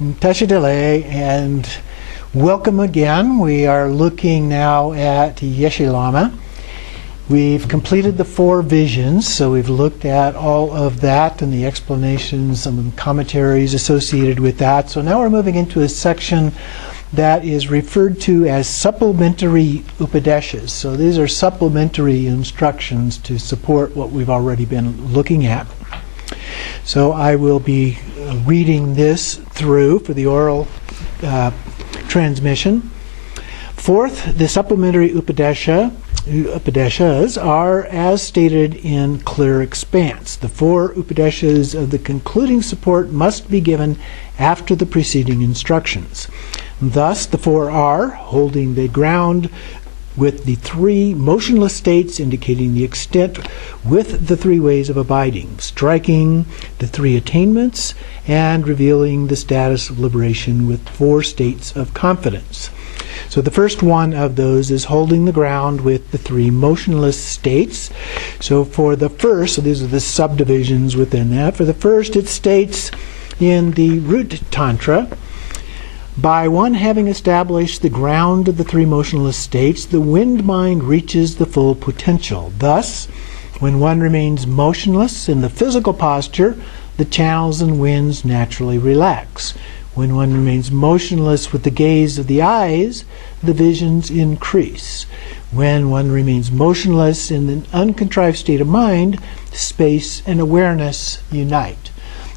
Tashidele, and welcome again. We are looking now at Yeshe Lama. We've completed the 4 visions, so we've looked at all of that and the explanations, some of the commentaries associated with that. So now we're moving into a section that is referred to as supplementary upadeshas. So these are supplementary instructions to support what we've already been looking at. So I will be reading this through for the oral transmission. Fourth, the supplementary upadeshas are as stated in clear expanse. The 4 upadeshas of the concluding support must be given after the preceding instructions. Thus, the 4 are holding the ground with the 3 motionless states, indicating the extent with the 3 ways of abiding, striking the 3 attainments, and revealing the status of liberation with 4 states of confidence. So the first one of those is holding the ground with the 3 motionless states. So for the first, so these are the subdivisions within that. For the first, it states in the root tantra, by one having established the ground of the 3 motionless states, the wind mind reaches the full potential. Thus, when one remains motionless in the physical posture, the channels and winds naturally relax. When one remains motionless with the gaze of the eyes, the visions increase. When one remains motionless in an uncontrived state of mind, space and awareness unite.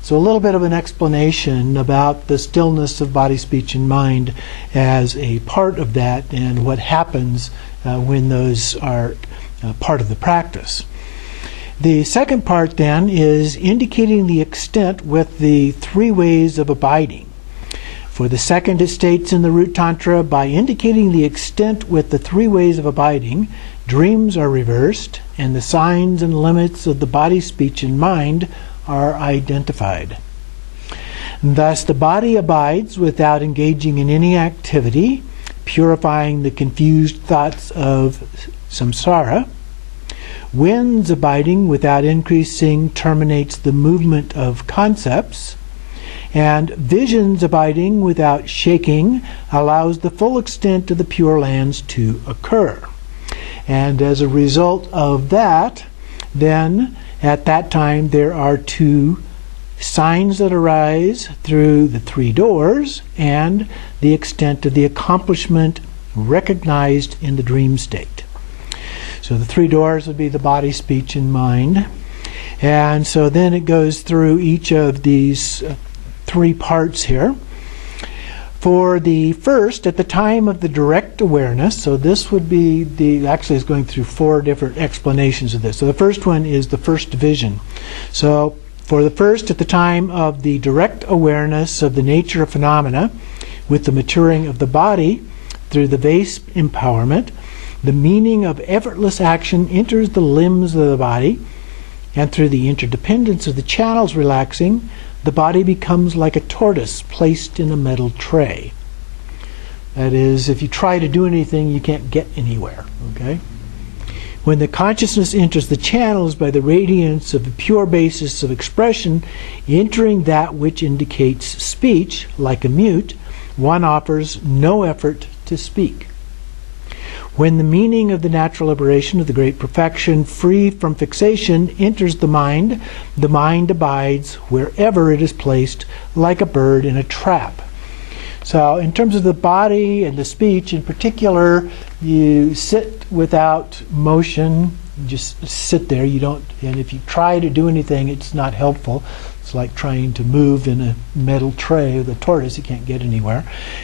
So a little bit of an explanation about the stillness of body, speech, and mind as a part of that and what happens when those are part of the practice. The second part then is indicating the extent with the 3 ways of abiding. For the second, it states in the root tantra, by indicating the extent with the 3 ways of abiding, dreams are reversed and the signs and limits of the body, speech, and mind are identified. Thus, the body abides without engaging in any activity, purifying the confused thoughts of samsara. Winds abiding without increasing terminates the movement of concepts. And visions abiding without shaking allows the full extent of the Pure Lands to occur. And as a result of that, then at that time there are 2 signs that arise through the 3 doors and the extent of the accomplishment recognized in the dream state. So the 3 doors would be the body, speech, and mind. And so then it goes through each of these 3 parts here. For the first, at the time of the direct awareness, so this would be actually is going through 4 different explanations of this. So the first one is the first vision. So for the first, at the time of the direct awareness of the nature of phenomena, with the maturing of the body through the vase empowerment, the meaning of effortless action enters the limbs of the body, and through the interdependence of the channels relaxing, the body becomes like a tortoise placed in a metal tray. That is, if you try to do anything, you can't get anywhere. Okay? When the consciousness enters the channels by the radiance of the pure basis of expression, entering that which indicates speech, like a mute, one offers no effort to speak. When the meaning of the natural liberation of the great perfection, free from fixation, enters the mind abides wherever it is placed, like a bird in a trap. So in terms of the body and the speech in particular, you sit without motion, you just sit there. You don't, and if you try to do anything, it's not helpful. It's like trying to move in a metal tray with a tortoise. You can't get anywhere.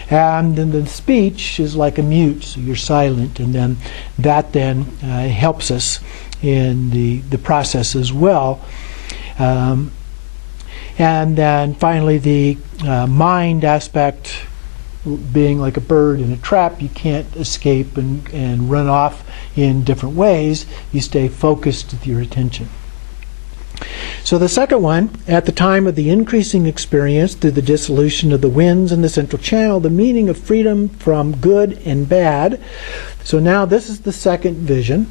And then the speech is like a mute, so you're silent. And then that then helps us in the process as well. And then finally the mind aspect, being like a bird in a trap, you can't escape and run off in different ways. You stay focused with your attention. So the second one, at the time of the increasing experience through the dissolution of the winds in the central channel, the meaning of freedom from good and bad. So now this is the second vision.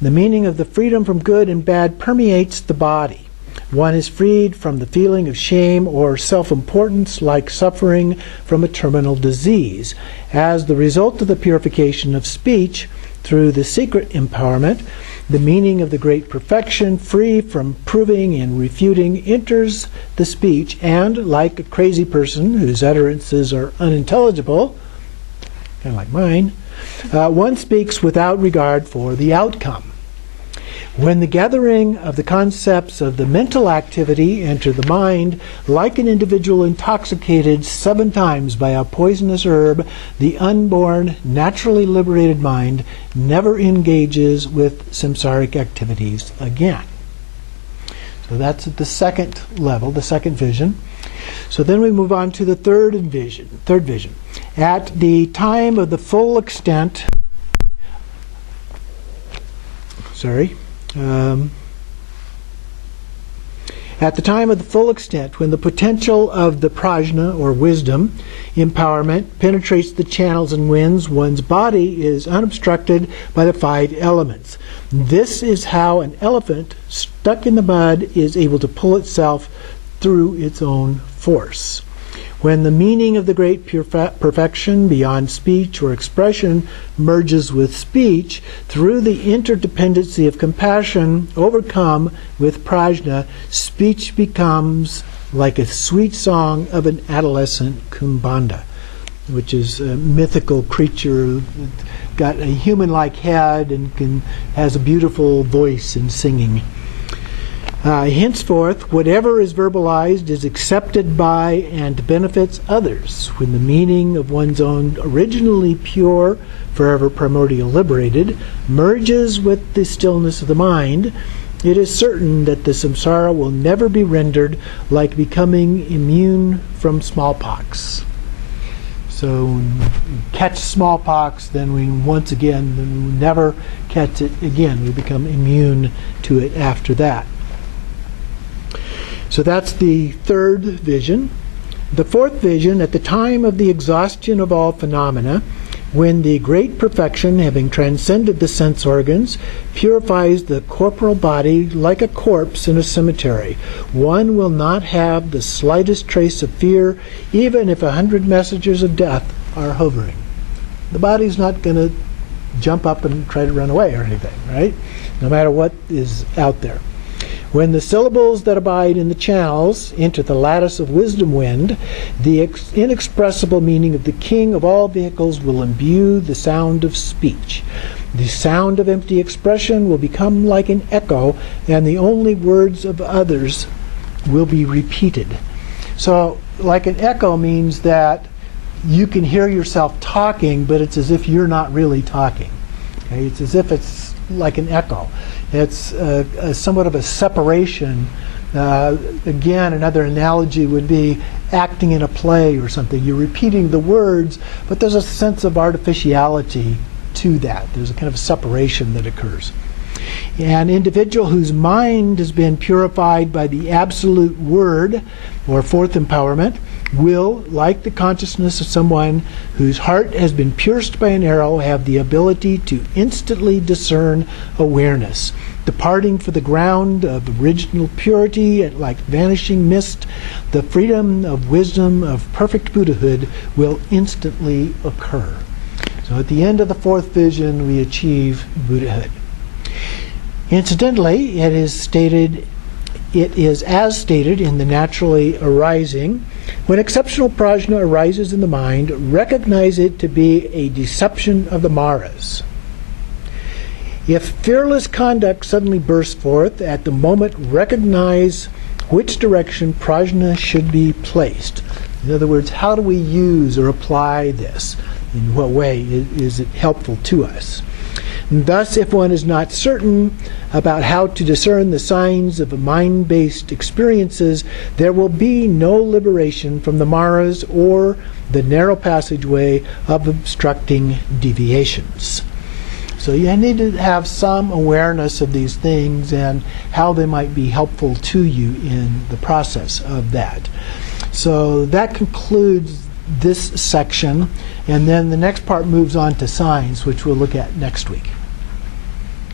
The meaning of the freedom from good and bad permeates the body. One is freed from the feeling of shame or self-importance, like suffering from a terminal disease. As the result of the purification of speech through the secret empowerment, the meaning of the great perfection, free from proving and refuting, enters the speech, and, like a crazy person whose utterances are unintelligible, kind of like mine, one speaks without regard for the outcome. When the gathering of the concepts of the mental activity enter the mind, like an individual intoxicated 7 times by a poisonous herb, the unborn, naturally liberated mind never engages with samsaric activities again. So that's at the second level, the second vision. So then we move on to the third vision. At the time of the full extent, at the time of the full extent, when the potential of the prajna, or wisdom, empowerment penetrates the channels and winds, one's body is unobstructed by the 5 elements. This is how an elephant stuck in the mud is able to pull itself through its own force. When the meaning of the great perfection beyond speech or expression merges with speech, through the interdependency of compassion overcome with prajna, speech becomes like a sweet song of an adolescent kumbhanda, which is a mythical creature, got a human-like head and has a beautiful voice in singing. Henceforth, whatever is verbalized is accepted by and benefits others. When the meaning of one's own originally pure, forever primordial liberated, merges with the stillness of the mind, it is certain that the samsara will never be rendered like becoming immune from smallpox. So when we catch smallpox, then we never catch it again. We become immune to it after that. So that's the third vision. The fourth vision, at the time of the exhaustion of all phenomena, when the great perfection, having transcended the sense organs, purifies the corporal body like a corpse in a cemetery, one will not have the slightest trace of fear, even if 100 messengers of death are hovering. The body's not going to jump up and try to run away or anything, right? No matter what is out there. When the syllables that abide in the channels enter the lattice of wisdom wind, the inexpressible meaning of the king of all vehicles will imbue the sound of speech. The sound of empty expression will become like an echo, and the only words of others will be repeated. So, like an echo means that you can hear yourself talking, but it's as if you're not really talking. Okay? It's as if it's like an echo. It's somewhat of a separation. Again, another analogy would be acting in a play or something. You're repeating the words, but there's a sense of artificiality to that. There's a kind of separation that occurs. An individual whose mind has been purified by the absolute word, or fourth empowerment, will, like the consciousness of someone whose heart has been pierced by an arrow, have the ability to instantly discern awareness. Departing for the ground of original purity, and like vanishing mist, the freedom of wisdom of perfect Buddhahood will instantly occur. So at the end of the fourth vision, we achieve Buddhahood. Incidentally, it is as stated in the naturally arising. When exceptional prajna arises in the mind, recognize it to be a deception of the maras. If fearless conduct suddenly bursts forth, at the moment recognize which direction prajna should be placed. In other words, how do we use or apply this? In what way is it helpful to us? And thus, if one is not certain about how to discern the signs of mind-based experiences, there will be no liberation from the maras or the narrow passageway of obstructing deviations. So you need to have some awareness of these things and how they might be helpful to you in the process of that. So that concludes this section, and then the next part moves on to signs, which we'll look at next week.